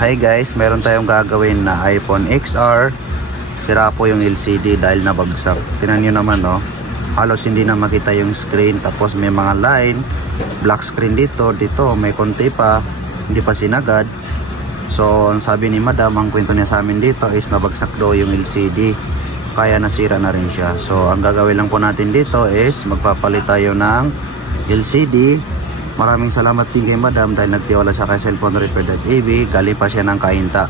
Hi guys, meron tayong gagawin na iPhone XR. Sira po yung LCD dahil nabagsak. Tingnan nyo naman, no? Halos hindi na makita yung screen. Tapos may mga line, black screen dito. Dito may konti pa, hindi pa sinagad. So ang sabi ni madam, ang kwento niya sa amin dito is nabagsak daw yung LCD, kaya nasira na rin siya. So ang gagawin lang po natin dito is magpapalit tayo ng LCD. Maraming salamat din kay madam dahil nagtiwala siya kay cellphone repair.av. Galing pa siya ng Kainta.